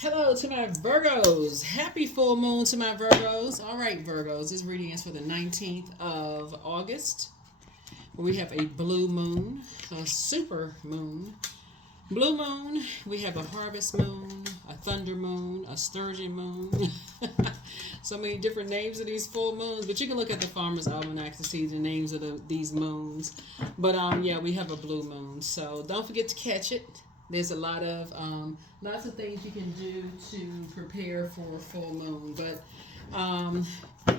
Hello to my Virgos. Happy full moon to my Virgos. All right, Virgos. This reading is for the 19th of August. We have a blue moon, a super moon. Blue moon, we have a harvest moon, a thunder moon, a sturgeon moon. So many different names of these full moons, but you can look at the Farmer's Almanac to see the names of these moons. But yeah, we have a blue moon, so don't forget to catch it. There's a lots of things you can do to prepare for a full moon, but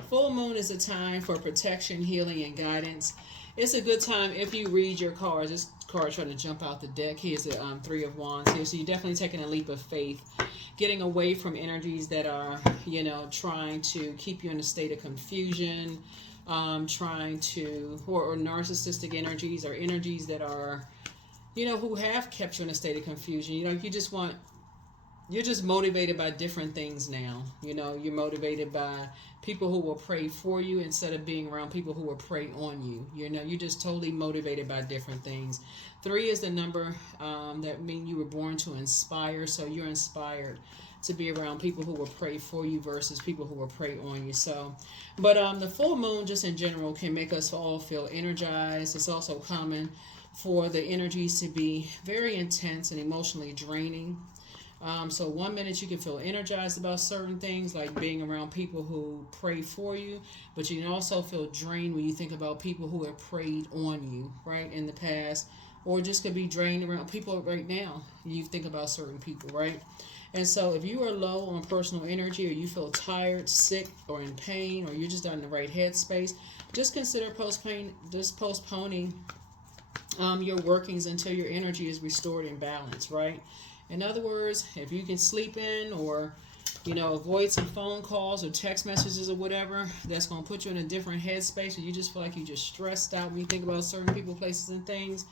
full moon is a time for protection, healing, and guidance. It's a good time if you read your cards. This card trying to jump out the deck. Here's the Three of Wands here. So you're definitely taking a leap of faith, getting away from energies that are, trying to keep you in a state of confusion, trying to, or narcissistic energies or energies that are, who have kept you in a state of confusion. You're just motivated by different things now. You're motivated by people who will pray for you instead of being around people who will pray on you. You're just totally motivated by different things. 3 is the number that means you were born to inspire. So you're inspired to be around people who will pray for you versus people who will pray on you. So, but the full moon just in general can make us all feel energized. It's also common for the energies to be very intense and emotionally draining. So 1 minute you can feel energized about certain things, like being around people who pray for you, but you can also feel drained when you think about people who have prayed on you, right, in the past, or just could be drained around people right now. You think about certain people, right? And so if you are low on personal energy, or you feel tired, sick, or in pain, or you're just not in the right headspace, just consider postponing your workings until your energy is restored and balanced, right? In other words, if you can sleep in or, avoid some phone calls or text messages or whatever, that's going to put you in a different headspace, or you just feel like you're just stressed out when you think about certain people, places, and things,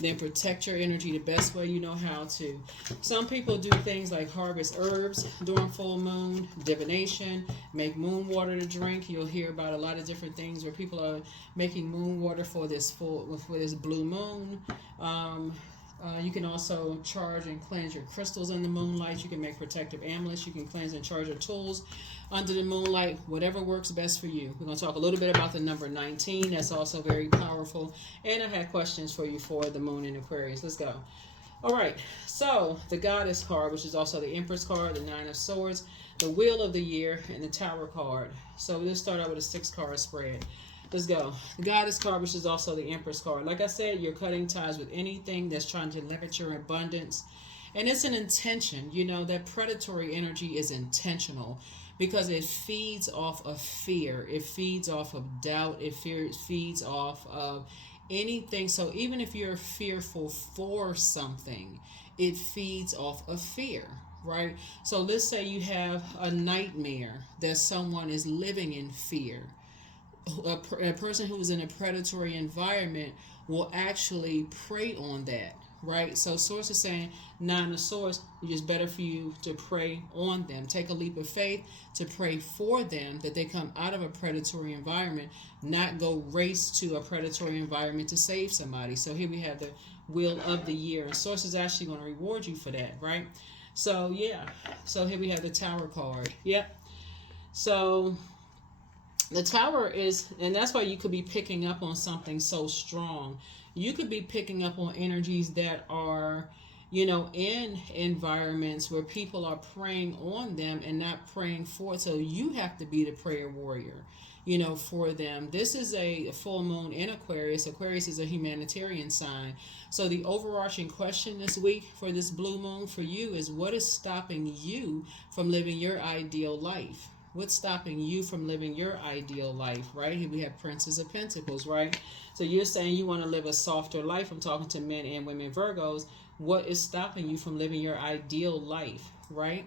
then protect your energy the best way you know how to. Some people do things like harvest herbs during full moon, divination, make moon water to drink. You'll hear about a lot of different things where people are making moon water for this blue moon. You can also charge and cleanse your crystals in the moonlight. You can make protective amulets. You can cleanse and charge your tools under the moonlight. Whatever works best for you. We're going to talk a little bit about the number 19. That's also very powerful. And I had questions for you for the moon in Aquarius. Let's go. All right. So the Goddess card, which is also the Empress card, the Nine of Swords, the Wheel of the Year, and the Tower card. So let's start out with a 6-card spread. Let's go. The Goddess card, which is also the Empress card. Like I said, you're cutting ties with anything that's trying to limit your abundance. And it's an intention. That predatory energy is intentional because it feeds off of fear. It feeds off of doubt. It feeds off of anything. So even if you're fearful for something, it feeds off of fear. Right? So let's say you have a nightmare that someone is living in fear. A person who's in a predatory environment will actually prey on that, right? So source is saying, Nine of Swords, it's just better for you to pray on them. Take a leap of faith to pray for them that they come out of a predatory environment, not go race to a predatory environment to save somebody. So here we have the Wheel of the Year. And source is actually going to reward you for that, right? So yeah. So here we have the Tower card. Yep. So the Tower is, and that's why you could be picking up on something so strong. You could be picking up on energies that are, in environments where people are praying on them and not praying for it. So you have to be the prayer warrior, for them. This is a full moon in Aquarius. Aquarius is a humanitarian sign. So the overarching question this week for this blue moon for you is, what is stopping you from living your ideal life? What's stopping you from living your ideal life, right? Here we have Princess of Pentacles, right? So you're saying you want to live a softer life. I'm talking to men and women Virgos. What is stopping you from living your ideal life, right?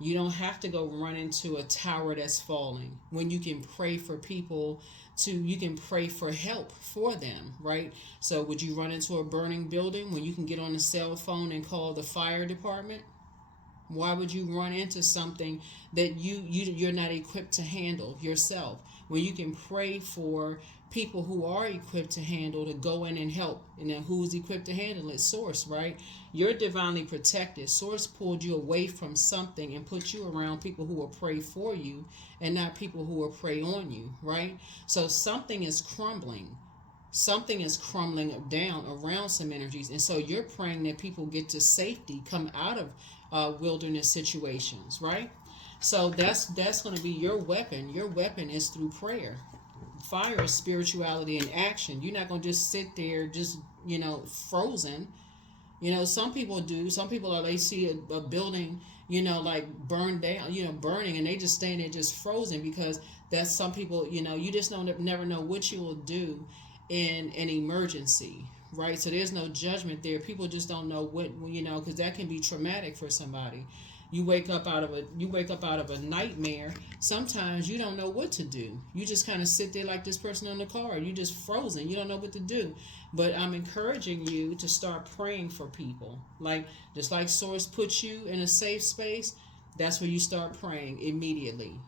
You don't have to go run into a tower that's falling when you can pray for people you can pray for help for them, right? So would you run into a burning building when you can get on the cell phone and call the fire department? Why would you run into something that you're not equipped to handle yourself, when you can pray for people who are equipped to handle, to go in and help? And then who's equipped to handle it? Source, right? You're divinely protected. Source pulled you away from something and put you around people who will pray for you and not people who will prey on you, right? So something is crumbling. Something is crumbling down around some energies, and so you're praying that people get to safety, come out of wilderness situations, right? So that's going to be your weapon. Your weapon is through prayer. Fire is spirituality in action. You're not going to just sit there just frozen. Some people do. Some people are, they see a building, like burned down, burning, and they just stand there just frozen, because that's some people, you just don't never know what you will do in an emergency, right? So there's no judgment there. People just don't know what, because that can be traumatic for somebody. You wake up out of a nightmare. Sometimes you don't know what to do. You just kind of sit there like this person on the car. You just frozen. You don't know what to do. But I'm encouraging you to start praying for people. Like, just like Source puts you in a safe space, that's where you start praying immediately.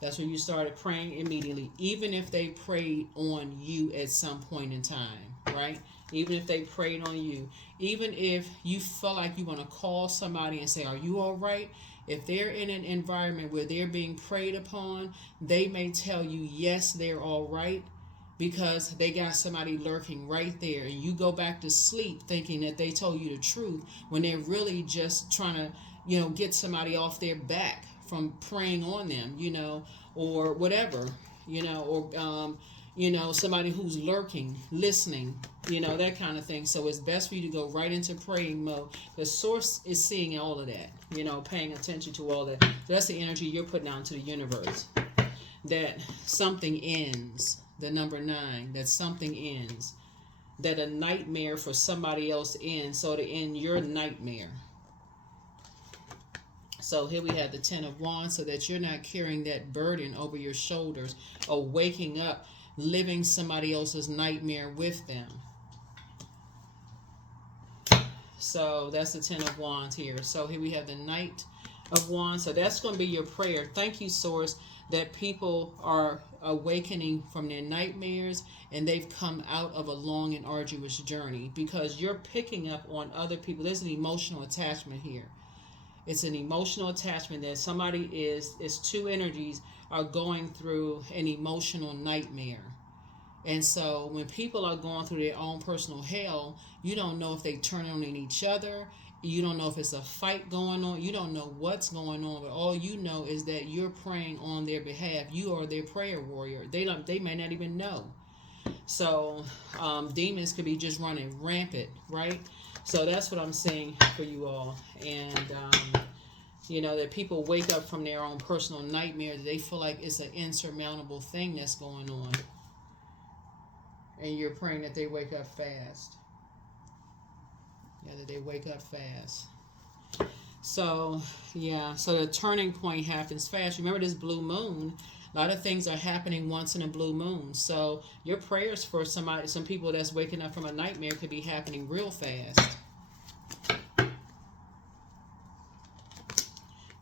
That's when you started praying immediately, even if they prayed on you at some point in time, right? Even if they prayed on you, even if you felt like you want to call somebody and say, are you all right? If they're in an environment where they're being prayed upon, they may tell you, yes, they're all right, because they got somebody lurking right there. And you go back to sleep thinking that they told you the truth, when they're really just trying to, get somebody off their back from preying on them, or whatever, or somebody who's lurking, listening, that kind of thing. So it's best for you to go right into praying mode. The Source is seeing all of that, paying attention to all that. So that's the energy you're putting out to the universe. That something ends. The number 9. That something ends. That a nightmare for somebody else ends, so to end your nightmare. So here we have the 10 of Wands, so that you're not carrying that burden over your shoulders, or waking up living somebody else's nightmare with them. So that's the 10 of Wands here. So here we have the Knight of Wands. So that's going to be your prayer. Thank you, Source, that people are awakening from their nightmares and they've come out of a long and arduous journey, because you're picking up on other people. There's an emotional attachment here. It's an emotional attachment that somebody is two energies are going through an emotional nightmare. And so when people are going through their own personal hell, you don't know if they turn on each other. You don't know if it's a fight going on. You don't know what's going on. But all you know is that you're praying on their behalf. You are their prayer warrior. They may not even know. So demons could be just running rampant, right? So that's what I'm saying for you all. And, that people wake up from their own personal nightmare. They feel like it's an insurmountable thing that's going on. And you're praying that they wake up fast. Yeah, that they wake up fast. So, so the turning point happens fast. Remember this blue moon. A lot of things are happening once in a blue moon. So your prayers for some people that's waking up from a nightmare could be happening real fast.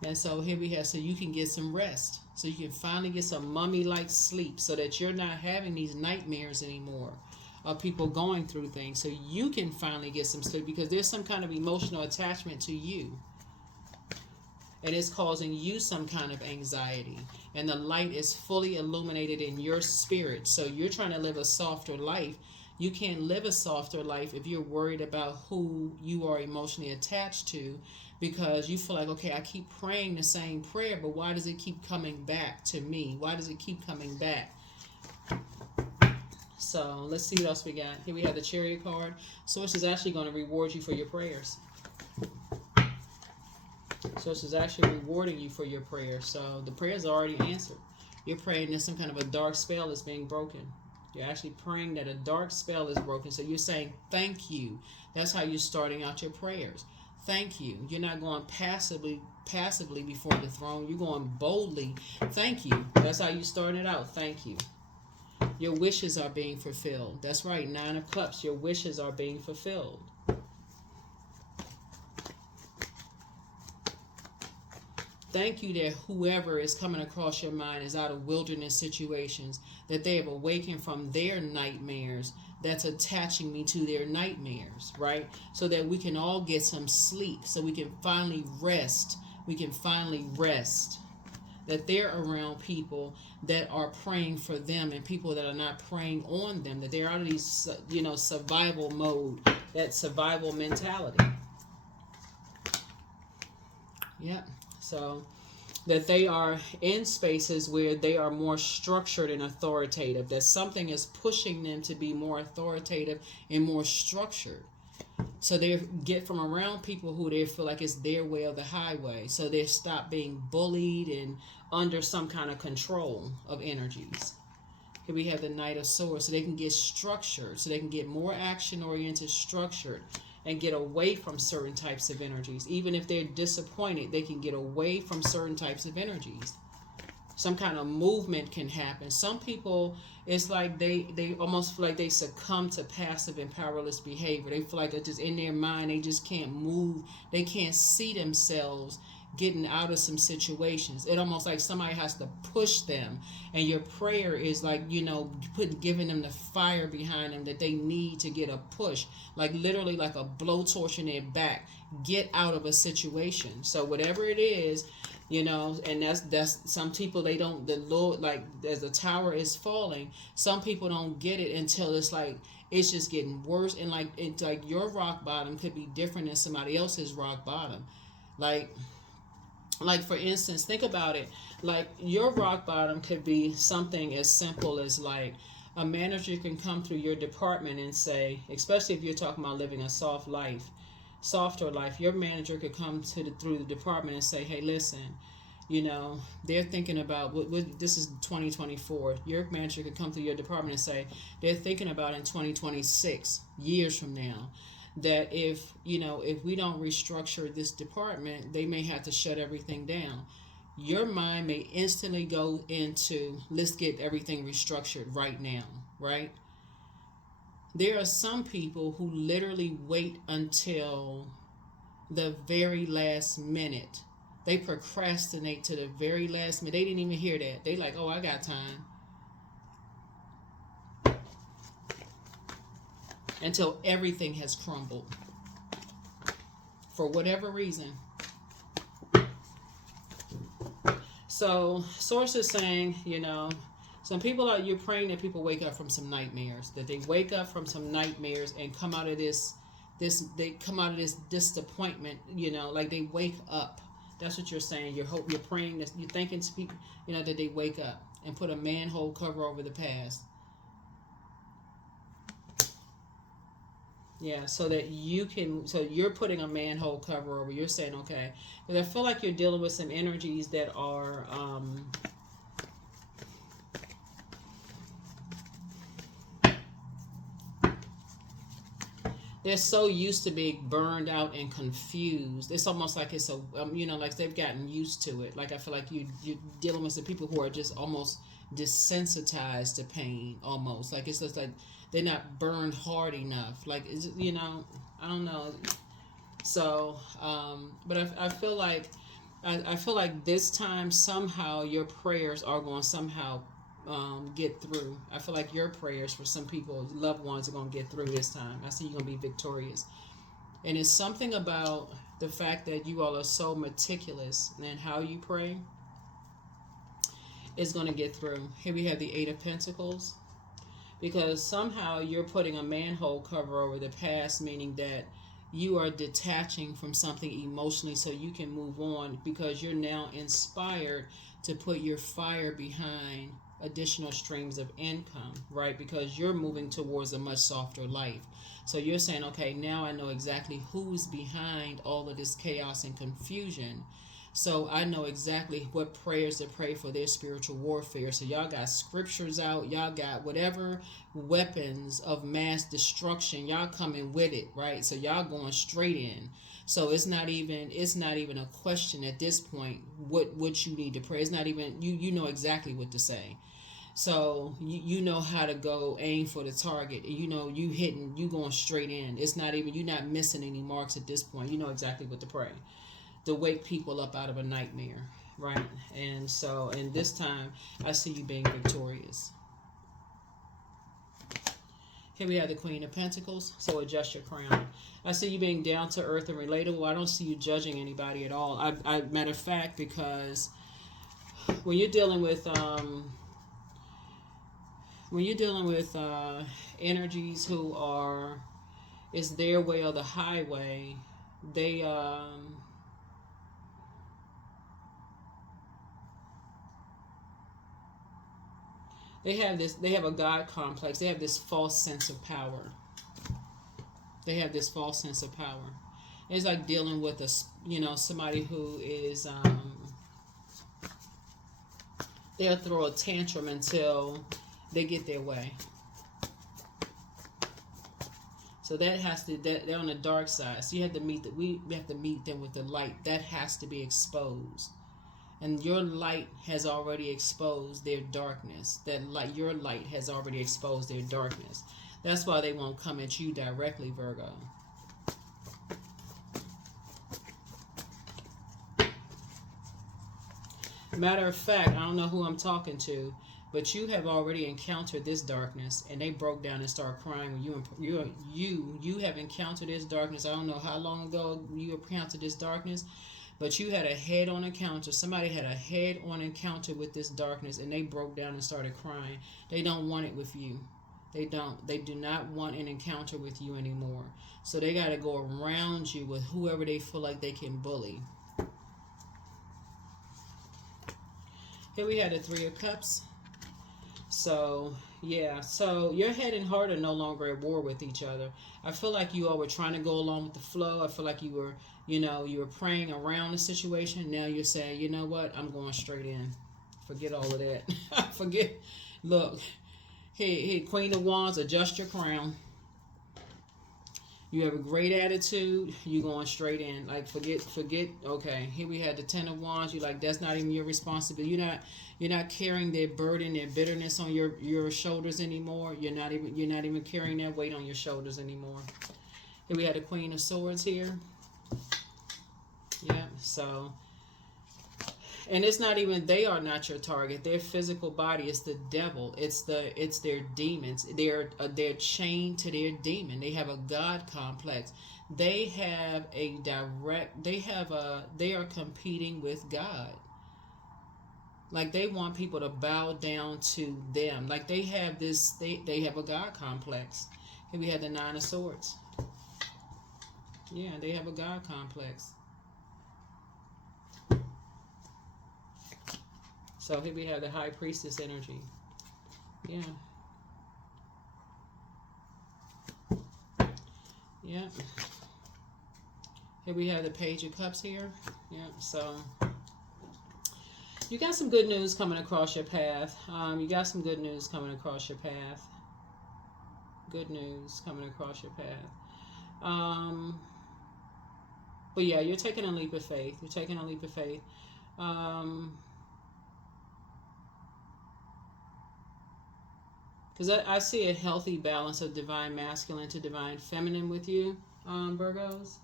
And so here we have, so you can get some rest. So you can finally get some mummy-like sleep, so that you're not having these nightmares anymore of people going through things. So you can finally get some sleep, because there's some kind of emotional attachment to you. And it's causing you some kind of anxiety. And the light is fully illuminated in your spirit. So you're trying to live a softer life. You can't live a softer life if you're worried about who you are emotionally attached to, because you feel like, okay, I keep praying the same prayer, but why does it keep coming back to me? Why does it keep coming back? So let's see what else we got. Here we have the Chariot card. Source is actually going to reward you for your prayers. Source is actually rewarding you for your prayers. So the prayers are already answered. You're praying that some kind of a dark spell is being broken. You're actually praying that a dark spell is broken. So you're saying thank you. That's how you're starting out your prayers. Thank you. You're not going passively before the throne. You're going boldly. Thank you. That's how you starting it out. Thank you. Your wishes are being fulfilled. That's right. 9 of Cups. Your wishes are being fulfilled. thank you that whoever is coming across your mind is out of wilderness situations, that they have awakened from their nightmares that's attaching me to their nightmares, right? So that we can all get some sleep, so we can finally rest. We can finally rest. That they're around people that are praying for them and people that are not praying on them, that they're out of these, survival mode, that survival mentality. Yeah. So that they are in spaces where they are more structured and authoritative, that something is pushing them to be more authoritative and more structured. So they get from around people who they feel like it's their way or the highway. So they stop being bullied and under some kind of control of energies. Here we have the Knight of Swords. So they can get structured. So they can get more action-oriented, structured, and get away from certain types of energies. Even if they're disappointed, they can get away from certain types of energies. Some kind of movement can happen. Some people, it's like they almost feel like they succumb to passive and powerless behavior. They feel like they're just in their mind. They just can't move. They can't see themselves getting out of some situations. It almost like somebody has to push them. And your prayer is like, giving them the fire behind them that they need to get a push. Like literally like a blowtorch in their back. Get out of a situation. So whatever it is, and that's some people, they don't, the Lord, like as the tower is falling, some people don't get it until it's like it's just getting worse, and like it's like your rock bottom could be different than somebody else's rock bottom. Like for instance, think about it, like your rock bottom could be something as simple as like a manager can come through your department and say, especially if you're talking about living a softer life, your manager could come through the department and say, hey, listen, they're thinking about what this is 2024. Your manager could come through your department and say they're thinking about in 2026, years from now, that if we don't restructure this department, they may have to shut everything down. Your mind may instantly go into, let's get everything restructured right now, right? There are some people who literally wait until the very last minute. They procrastinate to the very last minute. They didn't even hear that. They like, oh, I got time. Until everything has crumbled. For whatever reason. So, source is saying, some people you're praying that people wake up from some nightmares. That they wake up from some nightmares and come out of this disappointment, like they wake up. That's what you're saying. You're praying that you're thinking to people, that they wake up and put a manhole cover over the past. Yeah, so that you're putting a manhole cover over. You're saying, okay, because I feel like you're dealing with some energies that are they're so used to being burned out and confused. It's almost like it's like they've gotten used to it. Like I feel like you're dealing with some people who are just almost desensitized to pain, almost. Like it's just like they're not burned hard enough. Like, I don't know. So, but I feel like, I feel like this time somehow your prayers are going to somehow get through. I feel like your prayers for some people, loved ones, are going to get through this time. I see you're going to be victorious. And it's something about the fact that you all are so meticulous in how you pray is going to get through. Here we have the Eight of Pentacles. Because somehow you're putting a manhole cover over the past, meaning that you are detaching from something emotionally so you can move on, because you're now inspired to put your fire behind additional streams of income, right? Because you're moving towards a much softer life. So you're saying, okay, now I know exactly who's behind all of this chaos and confusion. So I know exactly what prayers to pray for their spiritual warfare. So y'all got scriptures out. Y'all got whatever weapons of mass destruction. Y'all coming with it, right? So y'all going straight in. So it's not even a question at this point what you need to pray. It's not even, you know exactly what to say. So you know how to go aim for the target. You going straight in. It's not even, you're not missing any marks at this point. You know exactly what to pray. to wake people up out of a nightmare, right? And so, and this time, I see you being victorious. Here we have the Queen of Pentacles, so adjust your crown. I see you being down to earth and relatable. I don't see you judging anybody at all. Matter of fact, because when you're dealing with energies who are, it's their way or the highway, they have a God complex. They have this false sense of power. They have this false sense of power. It's like dealing with somebody who is they'll throw a tantrum until they get their way. So that has to, they're on the dark side. So you have to we have to meet them with the light. That has to be exposed. And your light has already exposed their darkness. Your light has already exposed their darkness. That's why they won't come at you directly, Virgo. Matter of fact, I don't know who I'm talking to, but you have already encountered this darkness, and they broke down and started crying when you have encountered this darkness. I don't know how long ago you encountered this darkness, but you had a head-on encounter. Somebody had a head-on encounter with this darkness, and they broke down and started crying. They don't want it with you. They don't. They do not want an encounter with you anymore. So they got to go around you with whoever they feel like they can bully. Here we had the Three of Cups. So, yeah. So your head and heart are no longer at war with each other. I feel like you all were trying to go along with the flow. I feel like you were praying around the situation. Now you're saying, you know what? I'm going straight in. Forget all of that. Look. Hey, Queen of Wands, adjust your crown. You have a great attitude. You're going straight in. Like, forget. Okay, here we had the Ten of Wands. You're like, that's not even your responsibility. You're not carrying their burden, their bitterness on your shoulders anymore. You're not even carrying that weight on your shoulders anymore. Here we had the Queen of Swords here. Yeah, so. And it's not even, they are not your target. Their physical body is the devil. It's their demons. They're chained to their demon. They have a God complex. They are competing with God. Like they want people to bow down to them. Like they have a God complex. Here we have the Nine of Swords. Yeah, they have a God complex. So here we have the High Priestess energy. Yeah. Yeah. Here we have the Page of Cups here. Yeah. So you got some good news coming across your path. You got some good news coming across your path. Good news coming across your path. But yeah, you're taking a leap of faith. You're taking a leap of faith. Because I see a healthy balance of divine masculine to divine feminine with you, Virgos.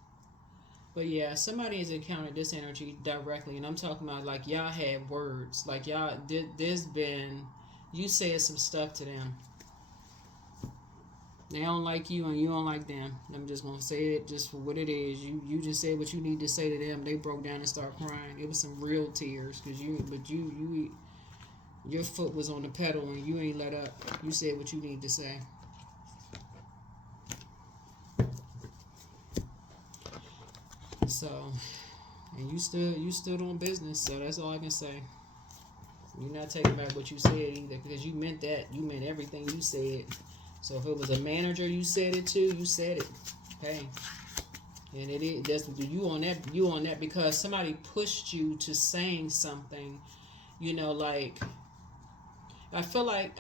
But yeah, somebody has encountered this energy directly. And I'm talking about like y'all had words. Like y'all, you said some stuff to them. They don't like you and you don't like them. I'm just going to say it just for what it is. You just said what you need to say to them. They broke down and started crying. It was some real tears. Your foot was on the pedal and you ain't let up. You said what you need to say. So, and you stood on business. So that's all I can say. You're not taking back what you said either, because you meant that. You meant everything you said. So if it was a manager you said it to, you said it. Hey, and it is. That's you on that. You on that because somebody pushed you to saying something. Like. I feel like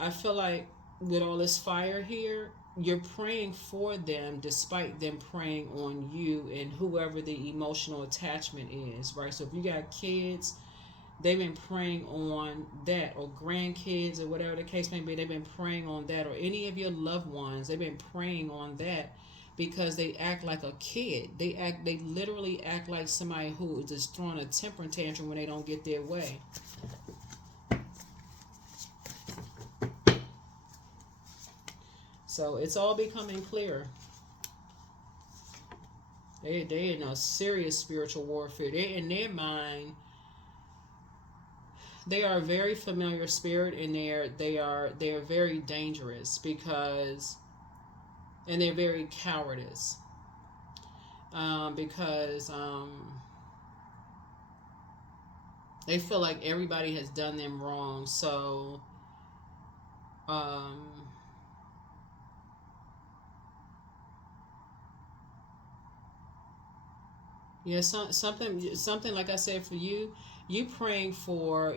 with all this fire here, you're praying for them despite them praying on you and whoever the emotional attachment is, right? So if you got kids, they've been praying on that, or grandkids, or whatever the case may be, they've been praying on that, or any of your loved ones, they've been praying on that because they act like a kid. They literally act like somebody who is just throwing a temper tantrum when they don't get their way. So it's all becoming clearer. They in a serious spiritual warfare. They in their mind, they are a very familiar spirit, and they are very dangerous because, and they're very cowardice because they feel like everybody has done them wrong. So yeah, something like I said, for you, you're praying for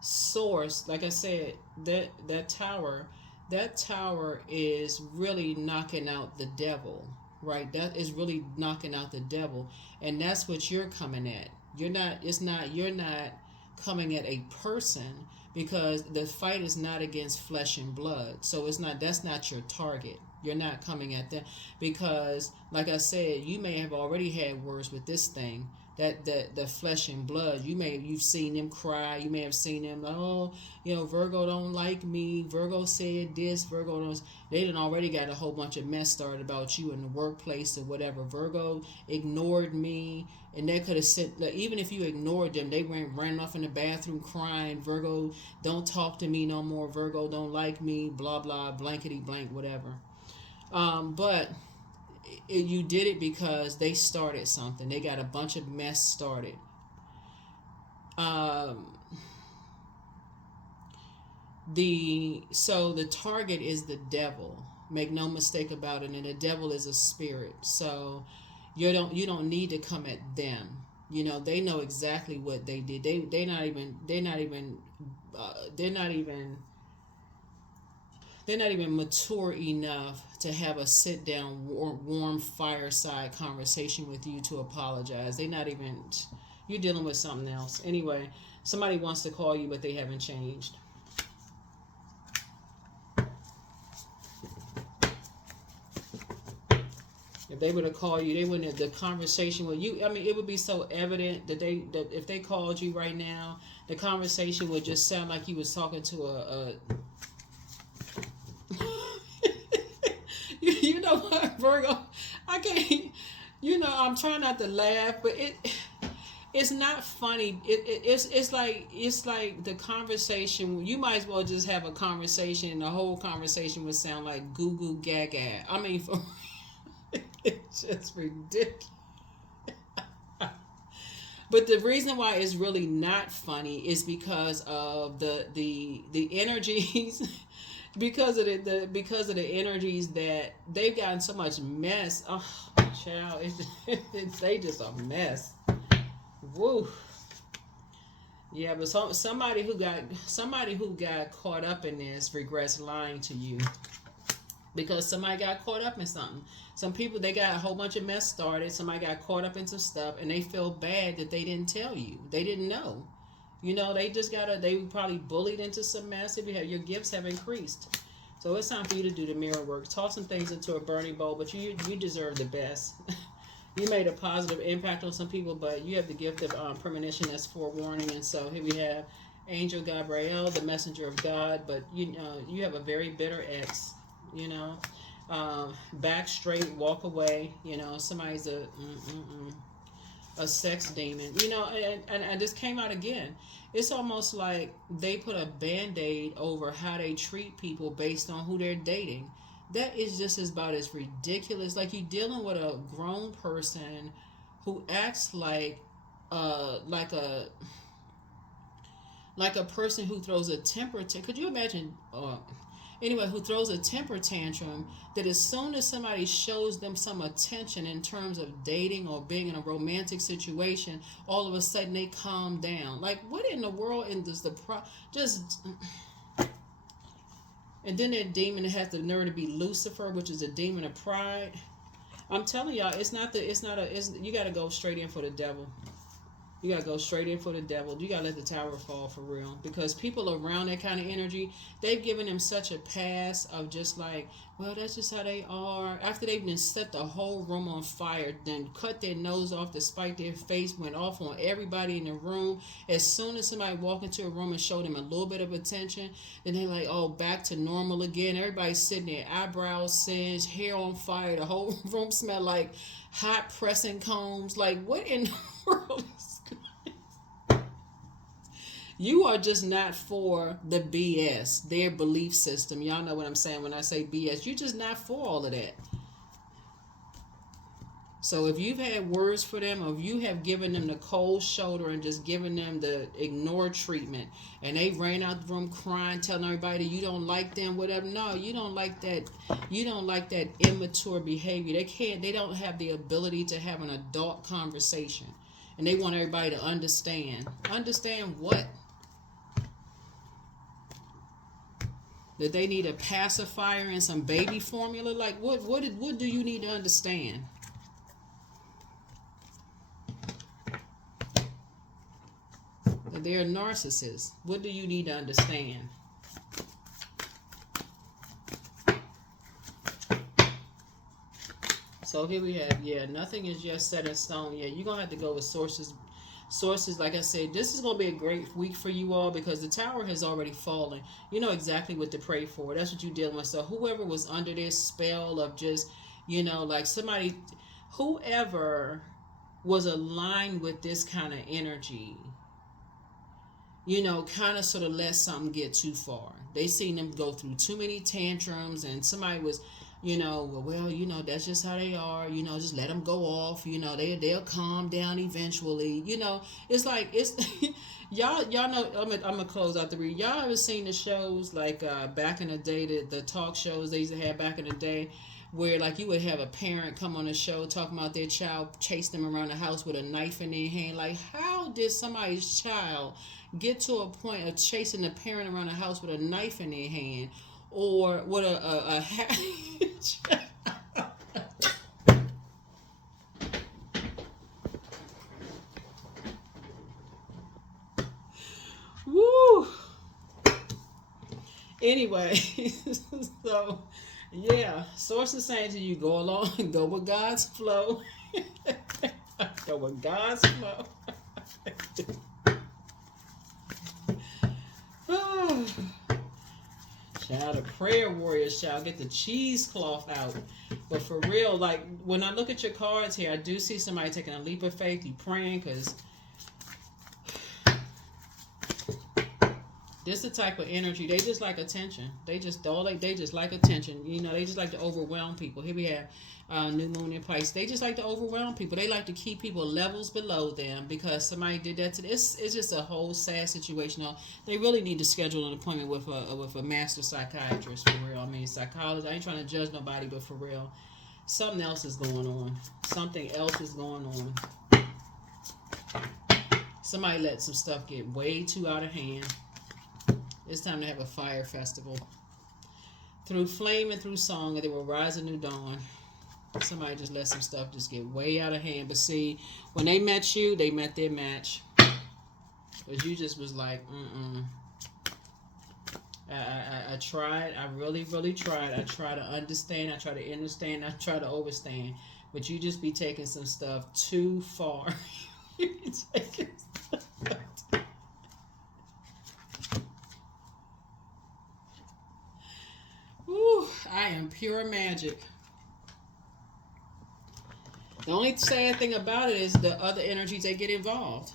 source. Like I said, that tower is really knocking out the devil, right? That is really knocking out the devil, and that's what you're coming at. You're not coming at a person, because the fight is not against flesh and blood. So that's not your target. You're not coming at them, because, like I said, you may have already had words with this thing, that the flesh and blood. You've seen them cry. You may have seen them, oh, Virgo don't like me. Virgo said this. Virgo don't. They done already got a whole bunch of mess started about you in the workplace or whatever. Virgo ignored me, and they could have said, like, even if you ignored them, they ran off in the bathroom crying. Virgo don't talk to me no more. Virgo don't like me. Blah blah blankety blank whatever. But you did it because they started something. They got a bunch of mess started. The target is the devil. Make no mistake about it. And the devil is a spirit. So you don't need to come at them. They know exactly what they did. They're not even mature enough to have a sit down, warm fireside conversation with you to apologize. You're dealing with something else. Anyway, somebody wants to call you, but they haven't changed. If they were to call you, they wouldn't have the conversation with you. I mean, it would be so evident that if they called you right now, the conversation would just sound like you was talking to a you know what, Virgo? I can't. I'm trying not to laugh, but it's not funny. It's like the conversation. You might as well just have a conversation, and the whole conversation would sound like goo goo gaga. I mean, it's just ridiculous. But the reason why it's really not funny is because of the energies. Because of the energies that they've gotten so much mess. Oh, child, they just a mess. Woo. Yeah, but somebody who got caught up in this regrets lying to you, because somebody got caught up in something. Some people, they got a whole bunch of mess started. Somebody got caught up in some stuff, and they feel bad that they didn't tell you. They didn't know. They were probably bullied into some mess. Your gifts have increased. So it's time for you to do the mirror work. Toss some things into a burning bowl, but you deserve the best. You made a positive impact on some people, but you have the gift of premonition as forewarning. And so here we have Angel Gabriel, the messenger of God, but you have a very bitter ex, back straight, walk away, somebody's a sex demon, and this came out again. It's almost like they put a band-aid over how they treat people based on who they're dating. That is just about as ridiculous. Like, you're dealing with a grown person who acts like a person who throws a temper tantrum. Could you imagine? Anyway, who throws a temper tantrum, that as soon as somebody shows them some attention in terms of dating or being in a romantic situation, all of a sudden they calm down. Like, what in the world does and then that demon has the nerve to be Lucifer, which is a demon of pride. I'm telling y'all, you got to go straight in for the devil. You gotta go straight in for the devil. You gotta let the tower fall for real. Because people around that kind of energy, they've given them such a pass of just like, well, that's just how they are. After they've been set the whole room on fire, then cut their nose off to spite their face, went off on everybody in the room. As soon as somebody walk into a room and show them a little bit of attention, then they're like, oh, back to normal again. Everybody's sitting there, eyebrows singed, hair on fire. The whole room smell like hot pressing combs. Like, what in the world is you are just not for the BS, their belief system. Y'all know what I'm saying when I say BS. You're just not for all of that. So if you've had words for them, or if you have given them the cold shoulder and just given them the ignore treatment, and they ran out the room crying, telling everybody you don't like them, whatever. No, you don't like that. You don't like that immature behavior. They don't have the ability to have an adult conversation. And they want everybody to understand. Understand what? That they need a pacifier and some baby formula? Like, what do you need to understand? That they're narcissists. What do you need to understand? So here we have, nothing is just set in stone. You're going to have to go with sources. Sources, like I said, this is going to be a great week for you all because the tower has already fallen. You know exactly what to pray for. That's what you're dealing with. So whoever was under this spell of just, like somebody, whoever was aligned with this kind of energy, kind of sort of let something get too far. They seen them go through too many tantrums, and somebody was, that's just how they are, just let them go off, they'll calm down eventually, it's like, it's, y'all know, I'm gonna close out the read. Y'all ever seen the shows, like, back in the day, the talk shows they used to have back in the day, where, like, you would have a parent come on the show talking about their child chase them around the house with a knife in their hand. Like, how did somebody's child get to a point of chasing the parent around the house with a knife in their hand? Or what a woo. Anyway, so sources saying to you, go along, go with God's flow. Go with God's flow. Child, the prayer warriors shall get the cheesecloth out. But for real, like, when I look at your cards here, I do see somebody taking a leap of faith. You praying because this is the type of energy. They just like attention. They just like attention. They just like to overwhelm people. Here we have new moon in Pisces. They just like to overwhelm people. They like to keep people levels below them because somebody did that to them. It's just a whole sad situation. They really need to schedule an appointment with a master psychiatrist for real. I mean, psychologist. I ain't trying to judge nobody, but for real, something else is going on. Something else is going on. Somebody let some stuff get way too out of hand. It's time to have a fire festival. Through flame and through song, and they will rise a new dawn. Somebody just let some stuff just get way out of hand. But see, when they met you, they met their match. Because you just was like, I tried. I really, really tried. I try to understand. I try to understand. I try to overstand. But you just be taking some stuff too far. You be taking stuff. Woo, I am pure magic. The only sad thing about it is the other energies that get involved.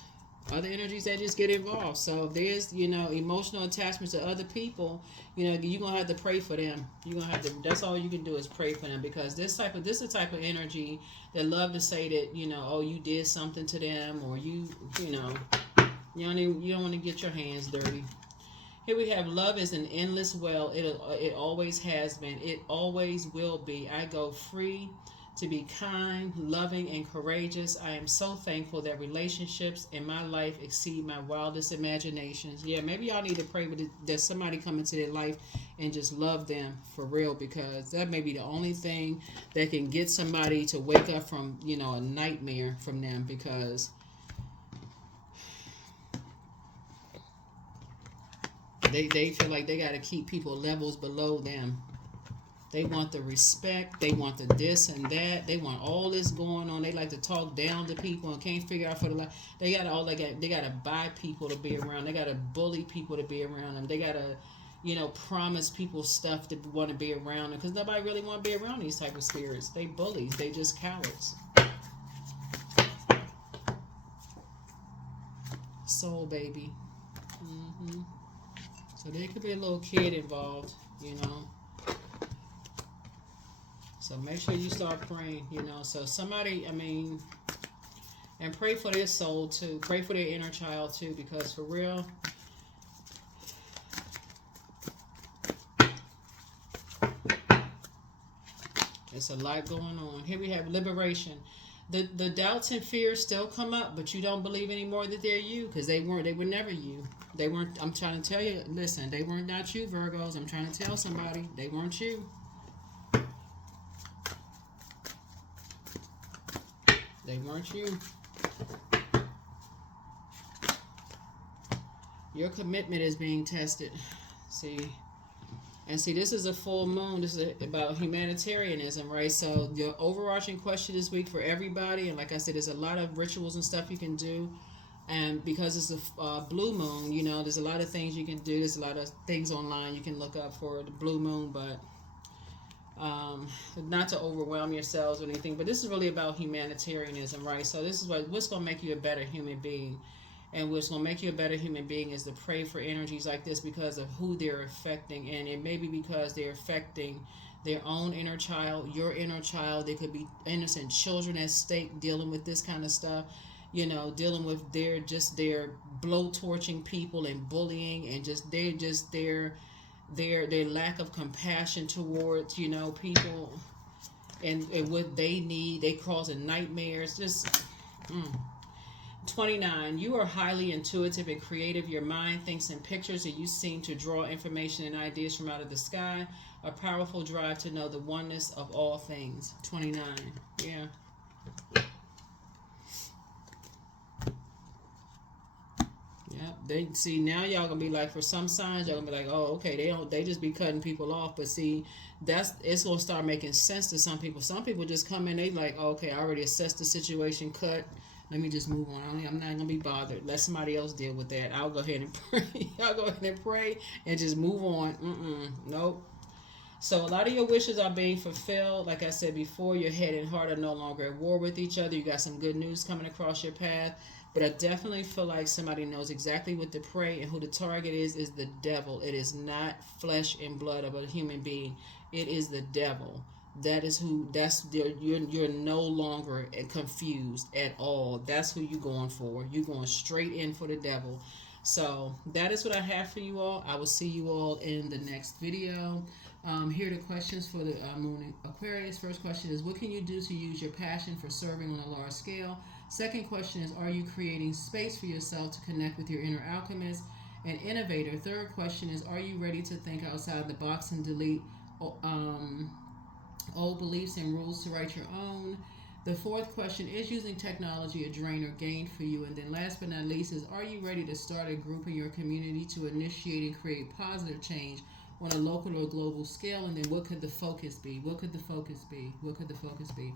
Other energies that just get involved. So if there's, emotional attachments to other people, you're going to have to pray for them. You're going to have to, that's all you can do is pray for them because this is the type of energy that love to say that, oh, you did something to them or you don't want to get your hands dirty. Here we have love is an endless well. It always has been. It always will be. I go free to be kind, loving, and courageous. I am so thankful that relationships in my life exceed my wildest imaginations. Yeah, maybe y'all need to pray with that somebody come into their life and just love them for real because that may be the only thing that can get somebody to wake up from, a nightmare from them because They feel like they got to keep people levels below them. They want the respect. They want the this and that. They want all this going on. They like to talk down to people and can't figure out for the life. They got all they got. They got to buy people to be around. They got to bully people to be around them. They got to, promise people stuff to want to be around them because nobody really want to be around these type of spirits. They bullies. They just cowards. Soul baby. So there could be a little kid involved. So make sure you start praying, So somebody, and pray for their soul too. Pray for their inner child too, because for real, it's a lot going on. Here we have liberation. The doubts and fears still come up, but you don't believe anymore that they're you, because they were never you. They weren't. I'm trying to tell you, listen, they weren't not you, Virgos. I'm trying to tell somebody, they weren't you. They weren't you. Your commitment is being tested. See, this is a full moon. This is about humanitarianism, right? So your overarching question this week for everybody, and like I said, there's a lot of rituals and stuff you can do. And because it's a blue moon, there's a lot of things you can do. There's a lot of things online you can look up for the blue moon, but not to overwhelm yourselves or anything, but this is really about humanitarianism, right? So this is what's going to make you a better human being. And what's going to make you a better human being is to pray for energies like this because of who they're affecting. And it may be because they're affecting their own inner child, your inner child. They could be innocent children at stake dealing with this kind of stuff, dealing with their blowtorching people and bullying and their lack of compassion towards people and what they need. They causing nightmares. 29. You are highly intuitive and creative. Your mind thinks in pictures and you seem to draw information and ideas from out of the sky. A powerful drive to know the oneness of all things. 29. Yeah. They see now y'all gonna be like, for some signs y'all gonna be like, oh, okay, they just be cutting people off, but see, it's gonna start making sense to some people. Some people just come in, they like, oh, okay, I already assessed the situation, cut, let me just move on. I'm not gonna be bothered, let somebody else deal with that. I'll go ahead and pray. I'll go ahead and pray and just move on. Nope. So a lot of your wishes are being fulfilled. Like I said before, your head and heart are no longer at war with each other. You got some good news coming across your path. But I definitely feel like somebody knows exactly what to pray, and who the target is the devil. It is not flesh and blood of a human being. It is the devil. That is who. You're no longer confused at all. That's who you're going for. You're going straight in for the devil. So that is what I have for you all. I will see you all in the next video. Here are the questions for the Moon Aquarius. First question is, what can you do to use your passion for serving on a large scale? Second question is, are you creating space for yourself to connect with your inner alchemist and innovator? Third question is, are you ready to think outside the box and delete old beliefs and rules to write your own? The fourth question is, using technology a drain or gain for you? And then last but not least is, are you ready to start a group in your community to initiate and create positive change on a local or global scale? And then what could the focus be? What could the focus be? What could the focus be?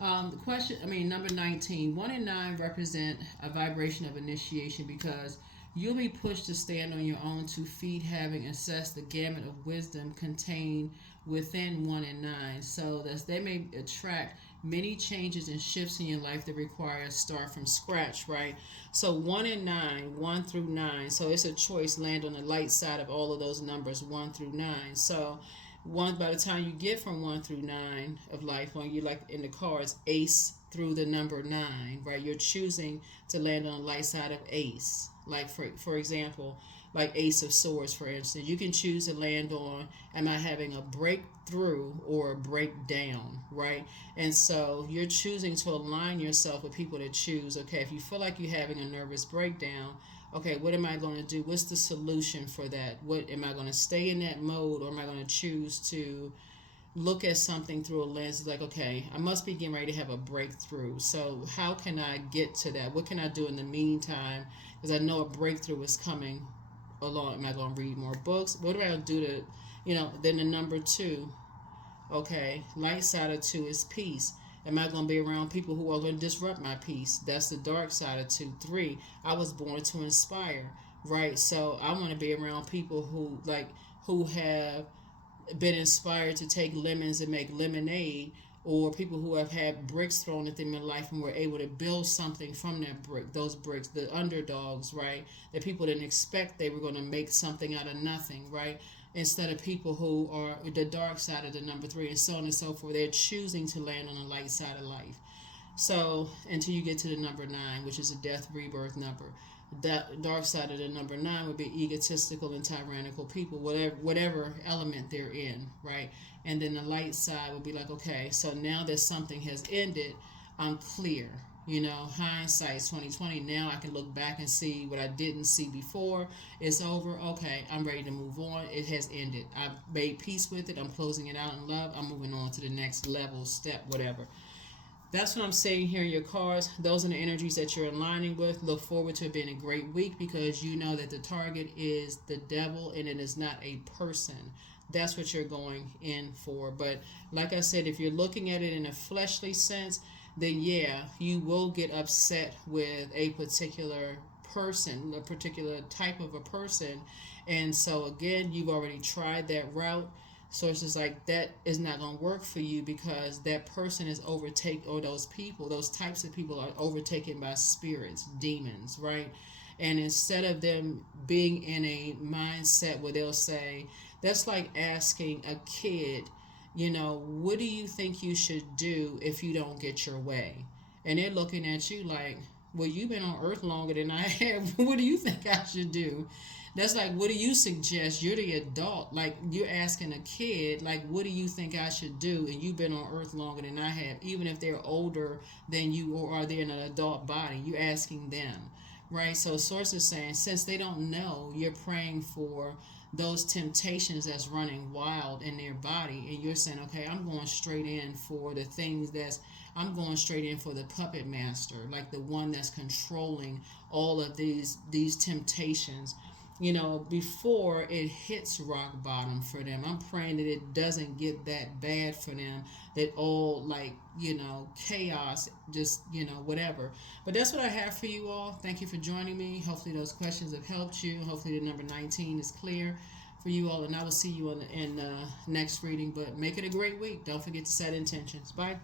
Number 19, 1 and 9 represent a vibration of initiation, because you'll be pushed to stand on your own 2 feet, having assessed the gamut of wisdom contained within 1 and 9. So they may attract many changes and shifts in your life that require a start from scratch, right? So 1 and 9, 1 through 9. So it's a choice, land on the light side of all of those numbers, 1 through 9. So by the time you get from 1 through 9 of life, when you like in the cards, ace through the number 9, right? You're choosing to land on the light side of ace. Like for example, like Ace of Swords, for instance, you can choose to land on, am I having a breakthrough or a breakdown, right? And so you're choosing to align yourself with people that choose, okay, if you feel like you're having a nervous breakdown, okay, what am I going to do? What's the solution for that? What am I going to stay in that mode, or am I going to choose to look at something through a lens like, okay, I must be getting ready to have a breakthrough. So how can I get to that? What can I do in the meantime? Because I know a breakthrough is coming along? Am I going to read more books? What am I going to do to, then the number 2, okay, light side of 2 is peace. Am I going to be around people who are going to disrupt my peace? That's the dark side of 2. 3, I was born to inspire, right? So I want to be around people who have been inspired to take lemons and make lemonade, or people who have had bricks thrown at them in life and were able to build something from that brick. Those bricks, the underdogs, right? That people didn't expect they were going to make something out of nothing, right? Instead of people who are the dark side of the number 3, and so on and so forth. They're choosing to land on the light side of life. So until you get to the number 9, which is a death rebirth number, that dark side of the number 9 would be egotistical and tyrannical people, whatever element they're in, right? And then the light side would be like, okay, so now that something has ended, I'm clear. Hindsight's 2020. Now I can look back and see what I didn't see before. It's over. Okay, I'm ready to move on. It has ended. I've made peace with it. I'm closing it out in love. I'm moving on to the next level, step, whatever. That's what I'm saying here in your cards. Those are the energies that you're aligning with. Look forward to it being a great week, because you know that the target is the devil and it is not a person. That's what you're going in for. But like I said, if you're looking at it in a fleshly sense, then yeah, you will get upset with a particular person, a particular type of a person. And so again, you've already tried that route. So it's just like, that is not going to work for you, because that person is overtaken, or those people, those types of people are overtaken by spirits, demons, right? And instead of them being in a mindset where they'll say, that's like asking a kid, what do you think you should do if you don't get your way? And they're looking at you like, well, you've been on earth longer than I have. What do you think I should do? That's like, what do you suggest? You're the adult. Like, you're asking a kid, like, what do you think I should do? And you've been on earth longer than I have. Even if they're older than you, or are they in an adult body, you're asking them, right? So Source is saying, since they don't know, you're praying for those temptations that's running wild in their body. And you're saying, okay, I'm going straight in for the things I'm going straight in for the puppet master, like the one that's controlling all of these temptations, before it hits rock bottom for them. I'm praying that it doesn't get that bad for them, that all chaos, just, whatever. But that's what I have for you all. Thank you for joining me. Hopefully those questions have helped you. Hopefully the number 19 is clear for you all, and I will see you in the next reading. But make it a great week. Don't forget to set intentions. Bye.